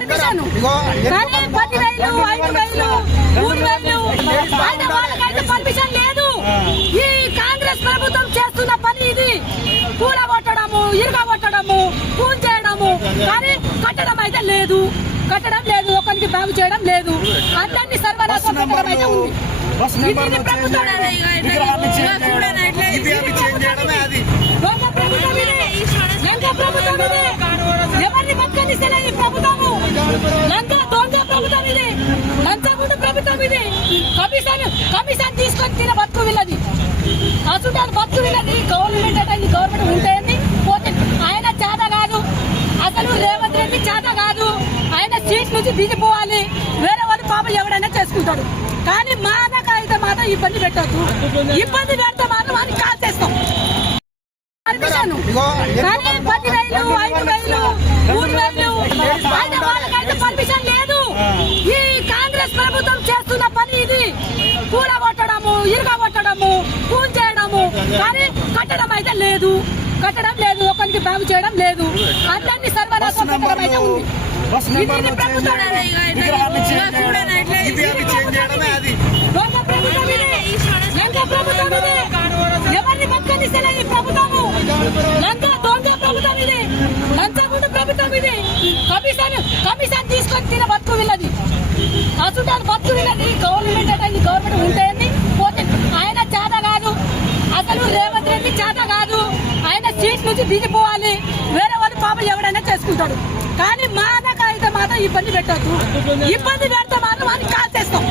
Permission కానీ 10,000, 5,000, 3,000 అయిన వాళ్ళకైతే పర్మిషన్ లేదు. ఈ కాంగ్రెస్ ప్రభుత్వం చేస్తున్న పని ఇది. కూలగొట్టడము, ఇరగొట్టడము, కూల్చేయడము, కానీ కట్టడం అయితే లేదు. కట్టడం లేదు, ఒకరికి బాగు చేయడం లేదు. అందరినీ సర్వనాశనం పెట్టడం అయితే ఉంది. ఇది ప్రభుత్వం ఎవరిని బతకనిస్తలే ఈ ప్రభుత్వము. లంచ దొంగ ప్రభుత్వం ఇది. లంచగొండ ప్రభుత్వం ఇది. కమిషన్ తీసుకొని తిన బతుకు వీళ్ళది. అసలు బతుకు వీళ్ళది. గవర్నమెంట్ అంటే గవర్నమెంట్ ఉంటాయని పోతే ఆయన చేత కాదు. అసలు రేవంత్ రెడ్డి చేత కాదు. ఆయన సీట్ నుంచి దిగిపోవాలి. వేరే వాళ్ళు పాపం ఎవడైనా చేసుకుంటాడు. కానీ మానకైతే మాత్రం ఇబ్బంది పెట్టద్దు. ఇబ్బంది పెడితే మాత్రం అని కాల్ చేస్తాం. పర్మిషన్ కానీ 10,000, 5,000, 3,000 అయిన వాళ్ళకైతే పర్మిషన్ లేదు. ఈ కాంగ్రెస్ ప్రభుత్వం చేస్తున్న పని ఇది. కూలగొట్టడము, ఇరగొట్టడము, కూల్చేయడము, కానీ కట్టడం అయితే లేదు. కట్టడం లేదు, ఒకరికి బాగు చేయడం లేదు. అందరినీ సర్వనాశనం పెట్టడం అయితే ఉంది. ఇది ప్రభుత్వం ఎవరిని బతకనిస్తలే ఈ ప్రభుత్వము. లంచ దొంగ ప్రభుత్వం ఇది. లంచగొండ ప్రభుత్వం ఇది. కమిషన్ తీసుకొని తిన బతుకు వీళ్ళది. అసలు బతుకు వీళ్ళది. గవర్నమెంట్ అంటే గవర్నమెంట్ ఉంటాయని పోతే ఆయన చేత కాదు. అసలు రేవంత్ రెడ్డి చేత కాదు. ఆయన సీట్ నుంచి దిగిపోవాలి. వేరే వాళ్ళు పాపం ఎవడైనా చేసుకుంటాడు. కానీ మానకైతే మాత్రం ఇబ్బంది పెట్టద్దు. ఇబ్బంది పెడితే మాత్రం అని కాల్ చేస్తాం.